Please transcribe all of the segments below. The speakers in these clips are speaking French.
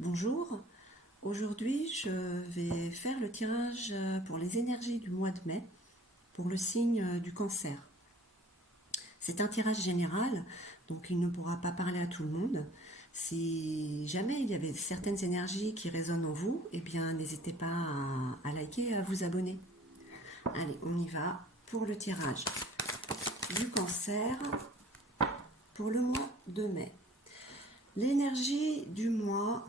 Bonjour, aujourd'hui je vais faire le tirage pour les énergies du mois de mai pour le signe du cancer. C'est un tirage général, donc il ne pourra pas parler à tout le monde. Si jamais il y avait certaines énergies qui résonnent en vous, eh bien n'hésitez pas à liker et à vous abonner. Allez, on y va pour le tirage du cancer pour le mois de mai. L'énergie du mois,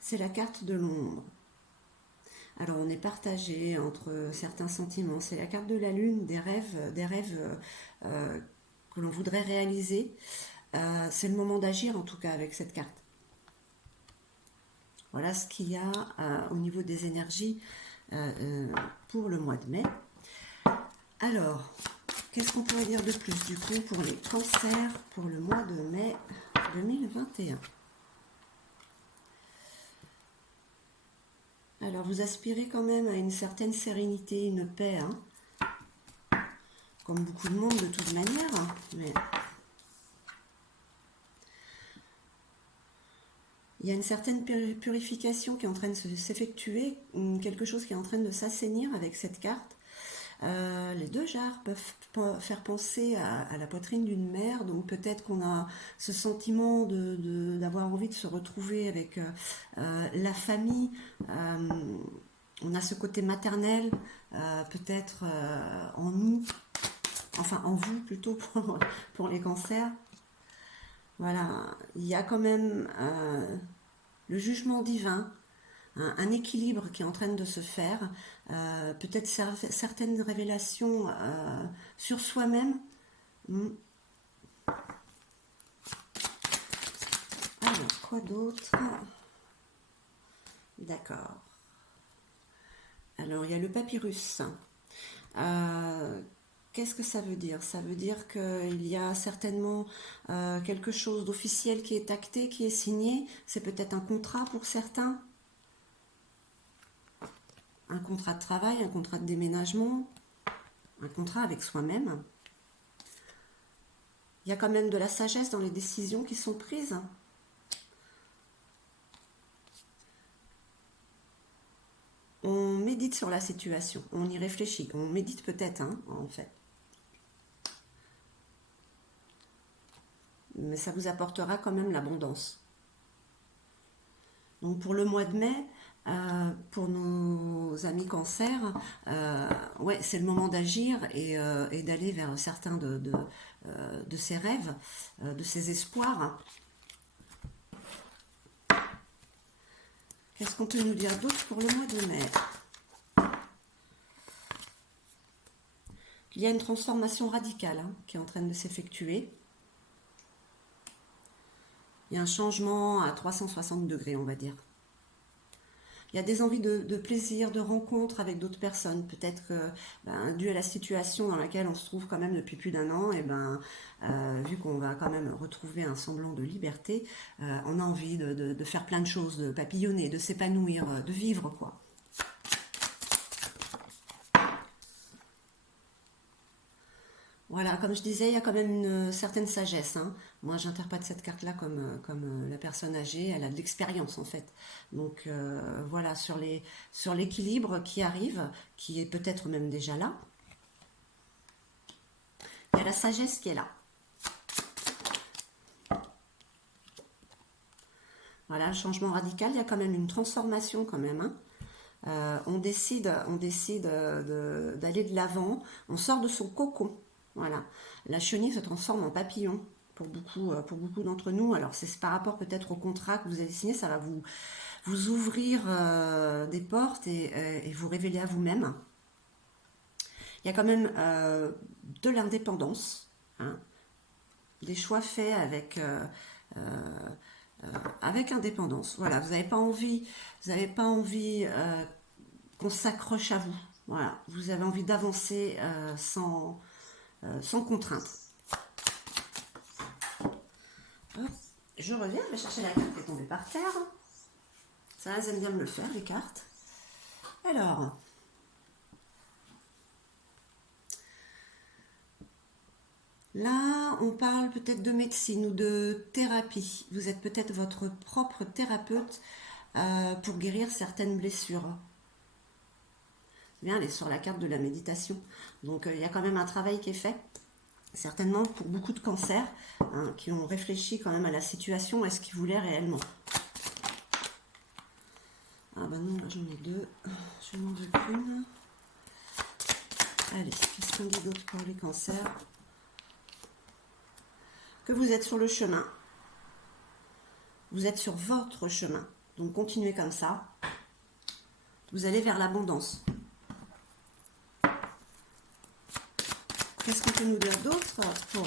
c'est la carte de l'ombre. Alors on est partagé entre certains sentiments. C'est la carte de la lune, des rêves que l'on voudrait réaliser. C'est le moment d'agir en tout cas avec cette carte. Voilà ce qu'il y a au niveau des énergies pour le mois de mai. Alors, qu'est-ce qu'on pourrait dire de plus du coup pour les cancers pour le mois de mai 2021? Alors vous aspirez quand même à une certaine sérénité, une paix, hein, comme beaucoup de monde de toute manière, hein, mais il y a une certaine purification qui est en train de s'effectuer, quelque chose qui est en train de s'assainir avec cette carte. Les deux jarres peuvent faire penser à la poitrine d'une mère, donc peut-être qu'on a ce sentiment d'avoir envie de se retrouver avec la famille. On a ce côté maternel, peut-être en nous, enfin en vous plutôt pour les cancers. Voilà, il y a quand même le jugement divin, un équilibre qui est en train de se faire, peut-être certaines révélations sur soi-même. Hmm. Alors, quoi d'autre? D'accord. Alors, il y a le papyrus. Euh, Qu'est-ce que ça veut dire? Ça veut dire qu'il y a certainement quelque chose d'officiel qui est acté, qui est signé. C'est peut-être un contrat pour certains, un contrat de travail, un contrat de déménagement, un contrat avec soi-même. Il y a quand même de la sagesse dans les décisions qui sont prises. On médite sur la situation, on y réfléchit, on médite peut-être, hein, en fait. Mais ça vous apportera quand même l'abondance. Donc pour le mois de mai, pour nos amis cancer, ouais, c'est le moment d'agir et d'aller vers certains de ses rêves, de ses espoirs. Qu'est-ce qu'on peut nous dire d'autre pour le mois de mai? Il y a une transformation radicale, hein, qui est en train de s'effectuer. Il y a un changement à 360 degrés, on va dire. Il y a des envies de plaisir, de rencontre avec d'autres personnes. Peut-être que, dû à la situation dans laquelle on se trouve quand même depuis plus d'un an, et vu qu'on va quand même retrouver un semblant de liberté, on a envie de faire plein de choses, de papillonner, de s'épanouir, de vivre, quoi. Voilà, comme je disais, il y a quand même une certaine sagesse, hein. Moi, j'interprète cette carte-là comme la personne âgée, elle a de l'expérience en fait. Donc voilà, sur l'équilibre qui arrive, qui est peut-être même déjà là, il y a la sagesse qui est là. Voilà, le changement radical, il y a quand même une transformation quand même, hein. On décide d'aller de l'avant, on sort de son cocon. Voilà, la chenille se transforme en papillon pour beaucoup d'entre nous. Alors c'est par rapport peut-être au contrat que vous allez signer, ça va vous ouvrir des portes et vous révéler à vous-même. Il y a quand même de l'indépendance, hein, des choix faits avec indépendance. Voilà, vous n'avez pas envie qu'on s'accroche à vous. Voilà, vous avez envie d'avancer sans contrainte. Hop, je reviens, je vais chercher la carte qui est tombée par terre. Ça, elles aiment bien me le faire, les cartes. Alors, Là, on parle peut-être de médecine ou de thérapie. Vous êtes peut-être votre propre thérapeute pour guérir certaines blessures. Bien, elle est sur la carte de la méditation. Donc, il y a quand même un travail qui est fait. Certainement pour beaucoup de cancers hein, qui ont réfléchi quand même à la situation, à ce qu'ils voulaient réellement. Ah ben non, là j'en ai deux. Je n'en veux qu'une. Allez, qu'est-ce qu'on dit d'autre pour les cancers? Que vous êtes sur le chemin. Vous êtes sur votre chemin. Donc continuez comme ça. Vous allez vers l'abondance. Qu'est-ce qu'on peut nous dire d'autre pour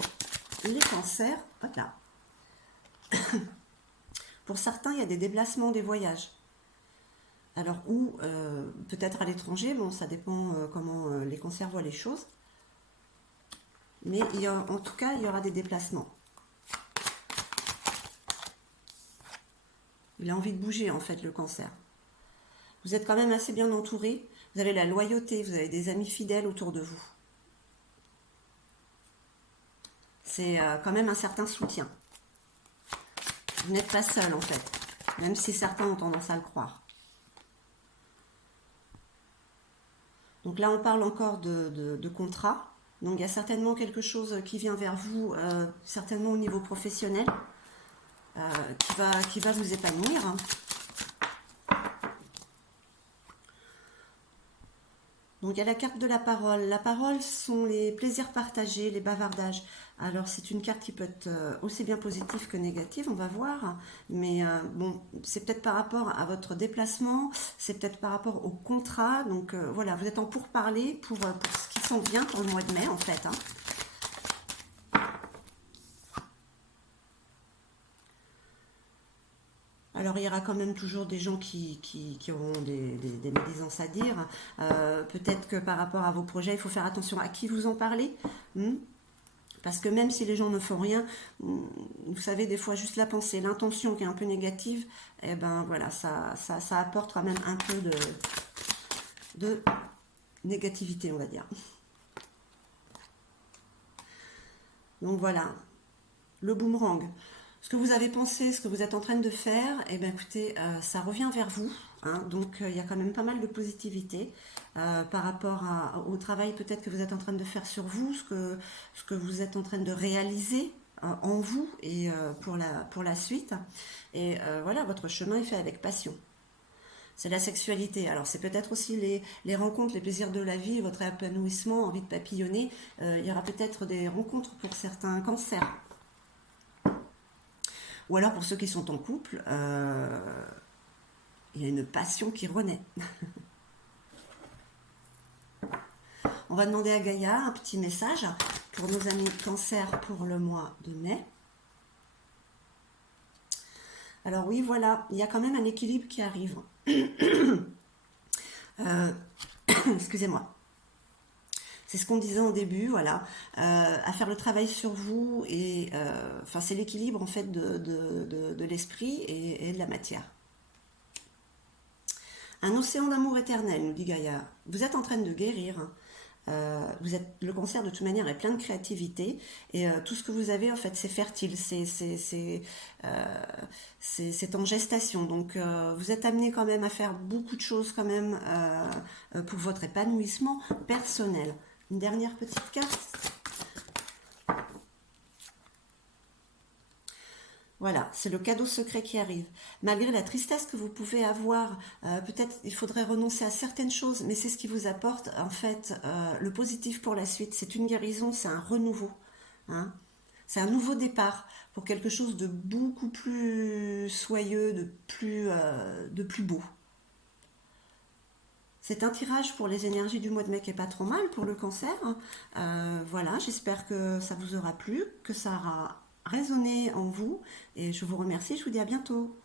les cancers? Voilà. Pour certains, il y a des déplacements, des voyages. Alors, ou peut-être à l'étranger, bon, ça dépend comment les cancers voient les choses. Mais en tout cas, il y aura des déplacements. Il a envie de bouger, en fait, le cancer. Vous êtes quand même assez bien entouré. Vous avez la loyauté, vous avez des amis fidèles autour de vous. C'est quand même un certain soutien. Vous n'êtes pas seul, en fait. Même si certains ont tendance à le croire. Donc là, on parle encore de contrat. Donc il y a certainement quelque chose qui vient vers vous, certainement au niveau professionnel, qui va vous épanouir. Donc il y a la carte de la parole. La parole sont les plaisirs partagés, les bavardages. Alors c'est une carte qui peut être aussi bien positive que négative, on va voir. Mais bon, c'est peut-être par rapport à votre déplacement, c'est peut-être par rapport au contrat. Donc voilà, vous êtes en pourparlers pour ce qui s'en vient pour le mois de mai en fait. Hein. Alors il y aura quand même toujours des gens qui auront des médisances à dire. Peut-être que par rapport à vos projets, il faut faire attention à qui vous en parlez. Parce que même si les gens ne font rien, vous savez, des fois juste la pensée, l'intention qui est un peu négative, eh ben voilà, ça apporte quand même un peu de négativité, on va dire. Donc voilà, le boomerang. Ce que vous avez pensé, ce que vous êtes en train de faire, eh bien écoutez, ça revient vers vous. Hein, donc il y a quand même pas mal de positivité par rapport au travail peut-être que vous êtes en train de faire sur vous, ce que vous êtes en train de réaliser en vous et pour la suite. Et voilà, votre chemin est fait avec passion. C'est la sexualité. Alors c'est peut-être aussi les rencontres, les plaisirs de la vie, votre épanouissement, envie de papillonner. Il y aura peut-être des rencontres pour certains cancers. Ou alors pour ceux qui sont en couple, il y a une passion qui renaît. On va demander à Gaïa un petit message pour nos amis cancer pour le mois de mai. Alors oui, voilà, il y a quand même un équilibre qui arrive. Excusez-moi. C'est ce qu'on disait au début, voilà, à faire le travail sur vous et enfin c'est l'équilibre en fait de l'esprit et de la matière. Un océan d'amour éternel, nous dit Gaïa. Vous êtes en train de guérir. Vous êtes, le cancer de toute manière est plein de créativité et tout ce que vous avez en fait c'est fertile, c'est en gestation. Donc vous êtes amené quand même à faire beaucoup de choses quand même pour votre épanouissement personnel. Une dernière petite carte. Voilà, c'est le cadeau secret qui arrive. Malgré la tristesse que vous pouvez avoir, peut-être il faudrait renoncer à certaines choses, mais c'est ce qui vous apporte en fait le positif pour la suite. C'est une guérison, c'est un renouveau. Hein. C'est un nouveau départ pour quelque chose de beaucoup plus soyeux, de plus beau. C'est un tirage pour les énergies du mois de mai qui est pas trop mal pour le cancer. Voilà, j'espère que ça vous aura plu, que ça aura résonné en vous. Et je vous remercie, je vous dis à bientôt.